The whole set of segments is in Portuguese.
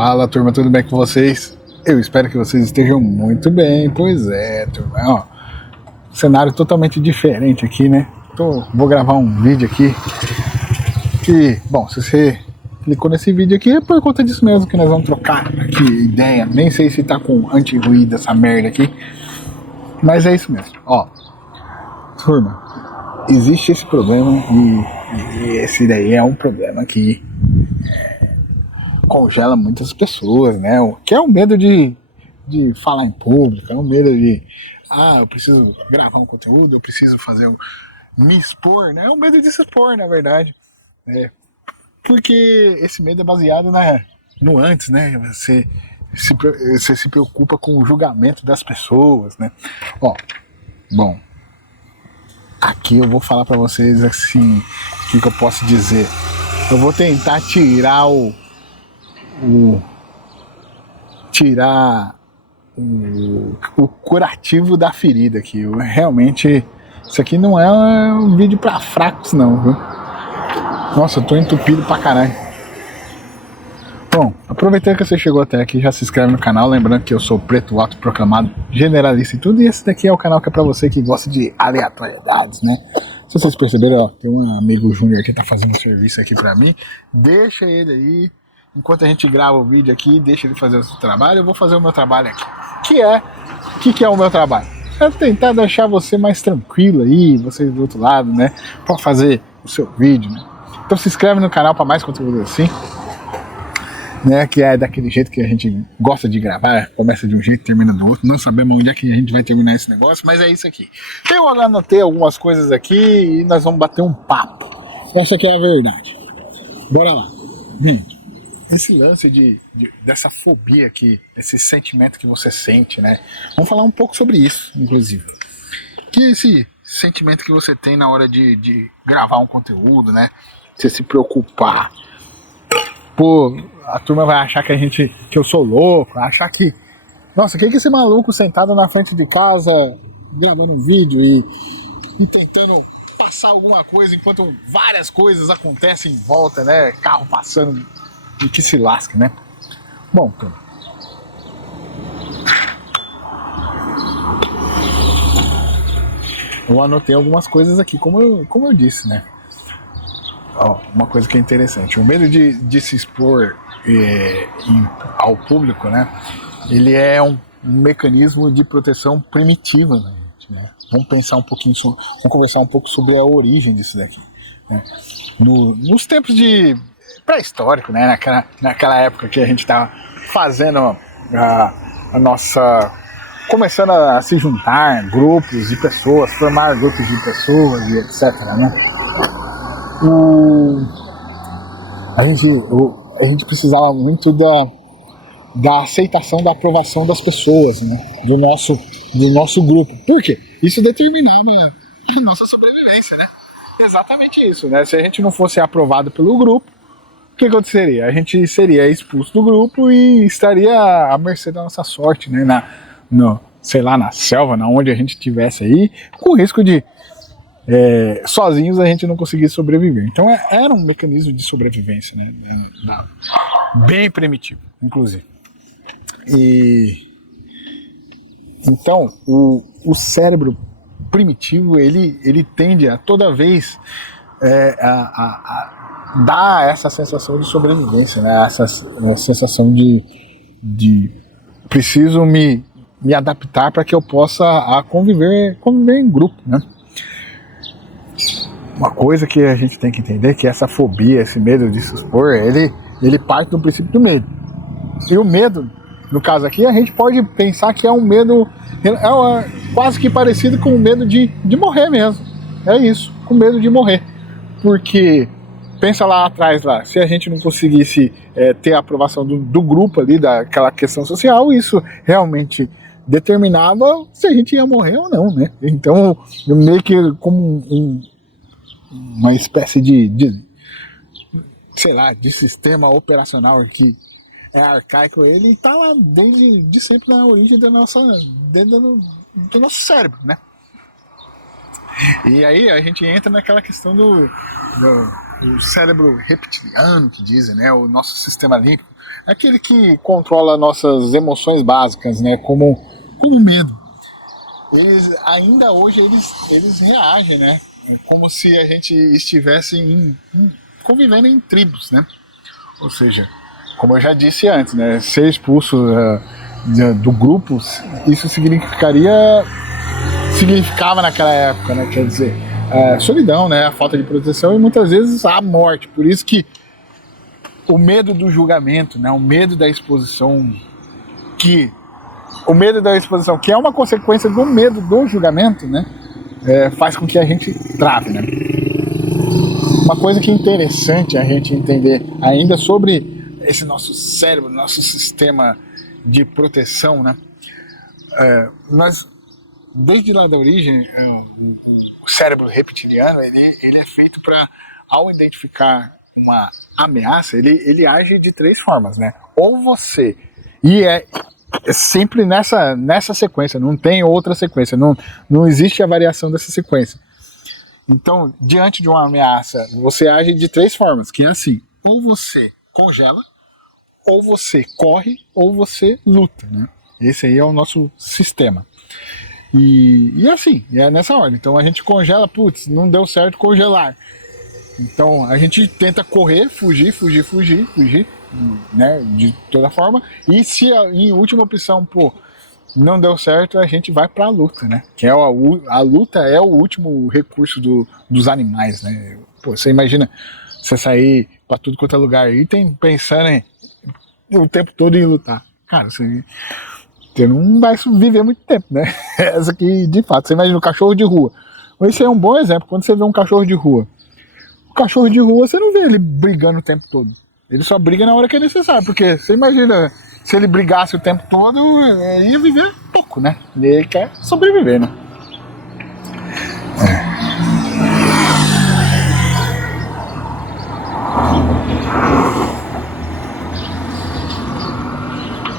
Fala, turma, tudo bem com vocês? Eu espero que vocês estejam muito bem. Pois é, turma, ó, cenário totalmente diferente aqui, né? Vou gravar um vídeo aqui que, bom, se você clicou nesse vídeo aqui é por conta disso mesmo que nós vamos trocar aqui ideia. Nem sei se tá com anti-ruído essa merda aqui, mas é isso mesmo. Ó, turma, existe esse problema e esse daí é um problema que congela muitas pessoas, né? Que é o medo de falar em público, é o medo de eu preciso gravar um conteúdo, eu preciso me expor, né? É o medo de se expor, na verdade. Porque esse medo é baseado no antes, né? Você se preocupa com o julgamento das pessoas, né? Ó, bom, aqui eu vou falar pra vocês assim, o que eu posso dizer. Eu vou tentar tirar o curativo da ferida aqui. Realmente, isso aqui não é um vídeo pra fracos não, viu? Nossa, eu tô entupido pra caralho. Bom, aproveitando que você chegou até aqui, já se inscreve no canal, lembrando que eu sou preto, autoproclamado, generalista e tudo, e esse daqui é o canal que é pra você que gosta de aleatoriedades, né? Se vocês perceberam, ó, tem um amigo Júnior que tá fazendo um serviço aqui pra mim, deixa ele aí. Enquanto a gente grava o vídeo aqui, deixa ele fazer o seu trabalho, eu vou fazer o meu trabalho aqui. Que é o meu trabalho? É tentar deixar você mais tranquilo aí, você do outro lado, né? Pra fazer o seu vídeo, né? Então se inscreve no canal para mais conteúdo assim, né? Que é daquele jeito que a gente gosta de gravar, começa de um jeito, termina do outro. Não sabemos onde é que a gente vai terminar esse negócio, mas é isso aqui. Eu anotei algumas coisas aqui e nós vamos bater um papo. Essa aqui é a verdade. Bora lá. Gente, esse lance dessa fobia aqui, esse sentimento que você sente, né? Vamos falar um pouco sobre isso, inclusive. Que esse sentimento que você tem na hora de gravar um conteúdo, né? Você se preocupar. Pô, a turma vai achar que eu sou louco, vai achar que... Nossa, que esse maluco sentado na frente de casa, gravando um vídeo e tentando passar alguma coisa enquanto várias coisas acontecem em volta, né? Carro passando... E que se lasque, né? Bom, turma. Eu anotei algumas coisas aqui, como eu disse, né? Ó, uma coisa que é interessante. O medo de se expor ao público, né? Ele é um mecanismo de proteção primitiva, né? Vamos pensar um pouquinho vamos conversar um pouco sobre a origem disso daqui, né? Nos tempos de pré-histórico, né? Naquela época que a gente estava fazendo a nossa... começando a se juntar, grupos de pessoas, formar grupos de pessoas e etc, né? A gente precisava muito da aceitação, da aprovação das pessoas, né? Do nosso grupo. Por quê? Isso determinava a nossa sobrevivência, né? Exatamente isso, né? Se a gente não fosse aprovado pelo grupo, o que aconteceria? A gente seria expulso do grupo e estaria à mercê da nossa sorte, né? Sei lá, na selva, na onde a gente estivesse aí, com o risco de sozinhos a gente não conseguir sobreviver. Então era um mecanismo de sobrevivência, né? Bem primitivo, inclusive. Então o cérebro primitivo ele tende a toda vez a dar essa sensação de sobrevivência, né? Essa sensação de preciso me adaptar para que eu possa conviver em grupo, né? Uma coisa que a gente tem que entender é que essa fobia, esse medo de se expor, ele parte do princípio do medo. E o medo, no caso aqui, a gente pode pensar que é um medo quase que parecido com o medo de morrer mesmo. É isso, com medo de morrer. Porque, pensa lá atrás, se a gente não conseguisse ter a aprovação do grupo ali, daquela questão social, isso realmente determinava se a gente ia morrer ou não, né? Então, meio que como uma espécie sei lá, de sistema operacional que é arcaico, ele está lá desde sempre na origem do nosso cérebro, né? E aí a gente entra naquela questão do cérebro reptiliano, que dizem, né? O nosso sistema límbico. aquele que controla nossas emoções básicas, né? Como o medo. Eles ainda hoje eles reagem, né? Como se a gente estivesse convivendo em tribos, né? Ou seja, como eu já disse antes, né? Ser expulso do grupo, isso significava naquela época, né? Quer dizer, solidão, né? A falta de proteção e muitas vezes a morte. Por isso que o medo do julgamento, né? O medo da exposição, que é uma consequência do medo do julgamento, né? Faz com que a gente trave, né? Uma coisa que é interessante a gente entender ainda sobre esse nosso cérebro, nosso sistema de proteção, né? Nós, desde lá da origem, o cérebro reptiliano, ele é feito para, ao identificar uma ameaça, ele age de 3 formas, né? Ou você... E é sempre nessa sequência, não tem outra sequência, não existe a variação dessa sequência. Então, diante de uma ameaça, você age de 3 formas, que é assim: ou você congela, ou você corre, ou você luta, né? Esse aí é o nosso sistema. E assim, é nessa ordem. Então a gente congela, putz, não deu certo congelar. Então a gente tenta correr, fugir, né, de toda forma. E se em última opção, não deu certo, a gente vai pra luta, né? Que a luta é o último recurso dos animais, né? Você imagina você sair pra tudo quanto é lugar e pensando o tempo todo em lutar. Cara, você não vai viver muito tempo, né? Essa aqui, de fato, você imagina o cachorro de rua. Esse é um bom exemplo. Quando você vê um cachorro de rua, você não vê ele brigando o tempo todo. Ele só briga na hora que é necessário, porque você imagina, se ele brigasse o tempo todo, ele ia viver pouco, né? Ele quer sobreviver, né?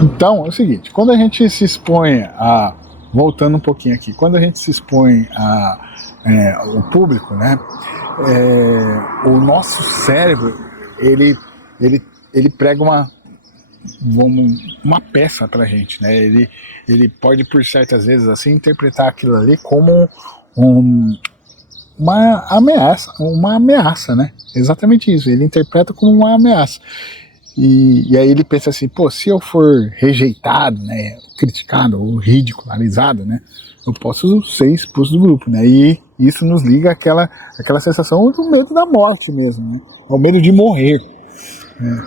Então, é o seguinte, quando a gente se expõe voltando um pouquinho aqui, quando a gente se expõe ao público, né? O nosso cérebro, ele prega uma peça pra gente, né? Ele pode, por certas vezes, assim, interpretar aquilo ali como uma ameaça, né? Exatamente isso, ele interpreta como uma ameaça. E aí ele pensa assim, se eu for rejeitado, né, criticado ou ridicularizado, né, eu posso ser expulso do grupo, né? E isso nos liga àquela sensação do medo da morte mesmo, né? O medo de morrer. Né?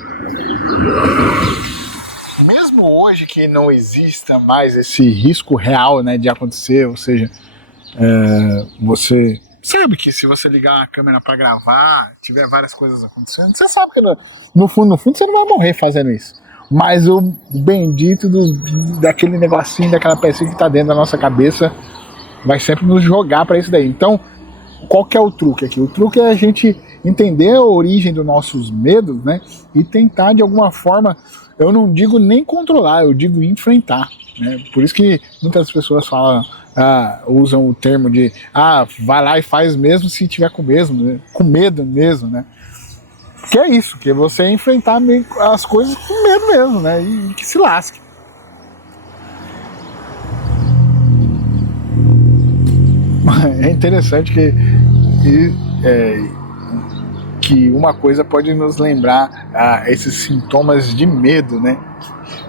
Mesmo hoje que não exista mais esse risco real, né, de acontecer, ou seja, você sabe que se você ligar a câmera para gravar, tiver várias coisas acontecendo, você sabe que no fundo você não vai morrer fazendo isso. Mas o bendito daquele negocinho, daquela pecinha que tá dentro da nossa cabeça vai sempre nos jogar para isso daí. Então, qual que é o truque aqui? O truque é a gente entender a origem dos nossos medos, né? E tentar de alguma forma, eu não digo nem controlar, eu digo enfrentar, né? Por isso que muitas pessoas falam, usam o termo de vai lá e faz mesmo se tiver com medo mesmo, né? Que é isso, que é você enfrentar as coisas com medo mesmo, né? E que se lasque. É interessante que uma coisa pode nos lembrar esses sintomas de medo, né?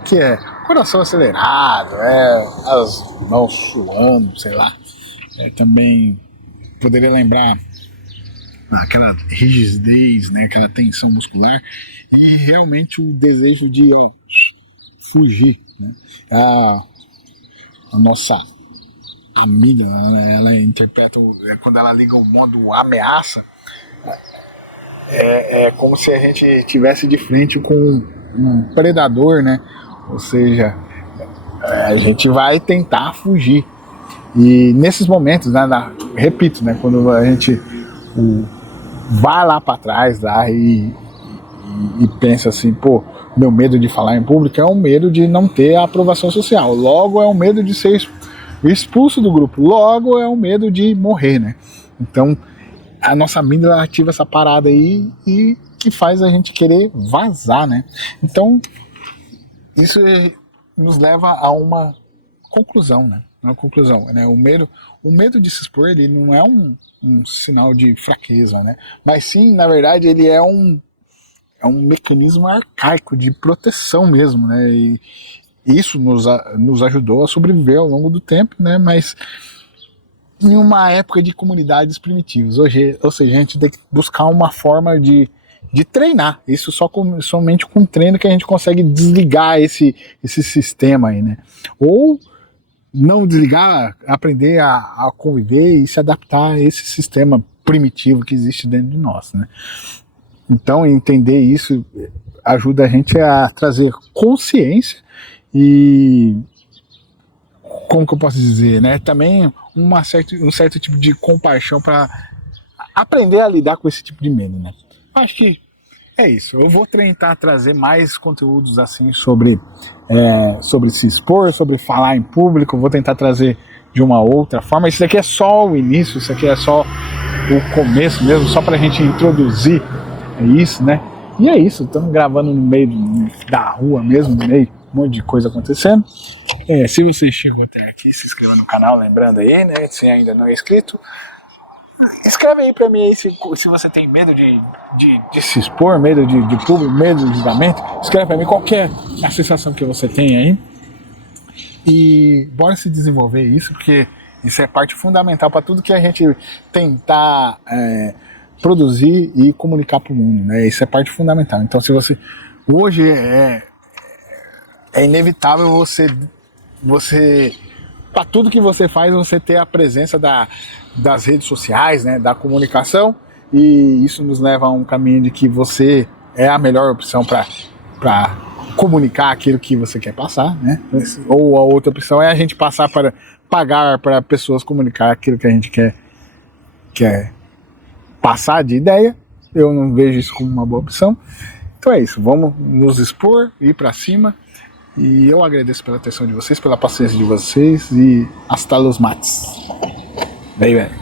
Que é coração acelerado, as mãos suando, sei lá. Também poderia lembrar aquela rigidez, né? Aquela tensão muscular e realmente o desejo de fugir. Né? A nossa amígdala, né? Ela interpreta, quando ela liga o modo ameaça, é como se a gente estivesse de frente com um predador, né? Ou seja, a gente vai tentar fugir. E nesses momentos, né, repito, né, quando a gente vai lá para trás lá e pensa assim, meu medo de falar em público é um medo de não ter a aprovação social, logo é um medo de ser expulso do grupo, logo é um medo de morrer, né? Então a nossa amígdala ativa essa parada aí e que faz a gente querer vazar, né? Então isso nos leva a uma conclusão, né? Uma conclusão, né? O medo de se expor, ele não é um sinal de fraqueza, né? Mas sim, na verdade, ele é um mecanismo arcaico de proteção mesmo, né? E isso nos ajudou a sobreviver ao longo do tempo, né? Mas em uma época de comunidades primitivas. Hoje, ou seja, a gente tem que buscar uma forma de treinar. Isso somente com treino que a gente consegue desligar esse sistema aí, né? Ou não desligar, aprender a conviver e se adaptar a esse sistema primitivo que existe dentro de nós, né? Então, entender isso ajuda a gente a trazer consciência e, como que eu posso dizer, né? Também um certo tipo de compaixão para aprender a lidar com esse tipo de medo, né? Acho que é isso. Eu vou tentar trazer mais conteúdos assim sobre se expor, sobre falar em público. Vou tentar trazer de uma outra forma. Isso daqui é só o início, isso aqui é só o começo mesmo, só para a gente introduzir isso, né? E é isso. Estamos gravando no meio da rua mesmo, no meio um monte de coisa acontecendo. Se você chegou até aqui, se inscreva no canal, lembrando aí, né? Se ainda não é inscrito, escreve aí pra mim aí se você tem medo de se expor, medo de público, medo de julgamento. Escreve pra mim qual é a sensação que você tem aí. E bora se desenvolver isso, porque isso é parte fundamental para tudo que a gente tentar produzir e comunicar pro mundo, né? Isso é parte fundamental. Então, se você... Hoje é inevitável você para tudo que você faz, você ter a presença das redes sociais, né, da comunicação, e isso nos leva a um caminho de que você é a melhor opção para comunicar aquilo que você quer passar, né? Ou a outra opção é a gente pagar para pessoas comunicar aquilo que a gente quer passar de ideia. Eu não vejo isso como uma boa opção. Então é isso, vamos nos expor, ir para cima. E eu agradeço pela atenção de vocês, pela paciência de vocês e hasta los mates. Bem, bem.